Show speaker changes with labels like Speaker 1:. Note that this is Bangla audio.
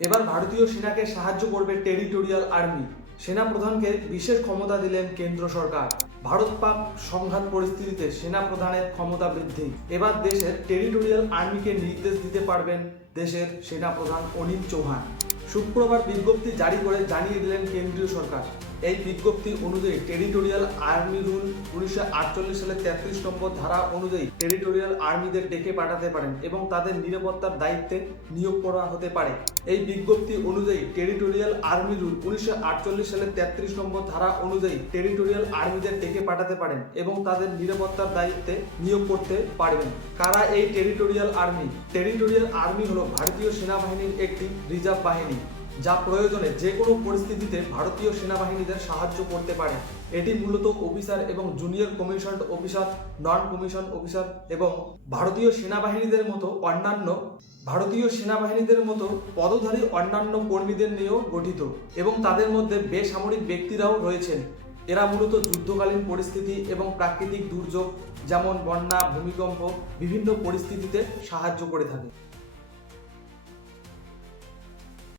Speaker 1: এবার ভারতীয় সেনাকে সাহায্য করবে টেরিটোরিয়াল আর্মি। সেনা প্রধানকে বিশেষ ক্ষমতা দিলেন কেন্দ্র সরকার। ভারত পাক সংঘাত পরিস্থিতিতে সেনা প্রধানের ক্ষমতা বৃদ্ধি। এবার দেশের টেরিটোরিয়াল আর্মিকে নির্দেশ দিতে পারবেন দেশের সেনা প্রধান অনিল চৌহান। শুক্রবার বিজ্ঞপ্তি জারি করে জানিয়ে দিলেন কেন্দ্রীয় সরকার। এই বিজ্ঞপ্তি অনুযায়ী টেরিটোরিয়াল আর্মি রুল উনিশশো আটচল্লিশ তেত্রিশ নম্বর ধারা অনুযায়ী টেরিটোরিয়াল আর্মিদের ডেকে পাঠাতে পারেন এবং তাদের নিরাপত্তার দায়িত্বে নিয়োগ করা হতে পারে। এই বিজ্ঞপ্তি অনুযায়ী টেরিটোরিয়াল আর্মি রুল উনিশশো আটচল্লিশ তেত্রিশ নম্বর ধারা অনুযায়ী টেরিটোরিয়াল আর্মিদের ডেকে পাঠাতে পারেন এবং তাদের নিরাপত্তার দায়িত্বে নিয়োগ করতে পারবেন। কারা এই টেরিটোরিয়াল আর্মি? টেরিটোরিয়াল আর্মি হলো ভারতীয় সেনাবাহিনীর একটি রিজার্ভ বাহিনী। যা প্রয়োজনে যে কোনো পরিস্থিতিতে ভারতীয় সেনাবাহিনীদের সাহায্য করতে পারে। এটি মূলত অফিসার এবং junior commission officer, non commission officer এবং ভারতীয় সেনাবাহিনীদের মতো অন্যান্য, ভারতীয় সেনাবাহিনীদের মতো পদধারী অন্যান্য কর্মীদের নিয়েও গঠিত এবং তাদের মধ্যে বেসামরিক ব্যক্তিরাও রয়েছেন। এরা মূলত যুদ্ধকালীন পরিস্থিতি এবং প্রাকৃতিক দুর্যোগ, যেমন বন্যা, ভূমিকম্প, বিভিন্ন পরিস্থিতিতে সাহায্য করে থাকে।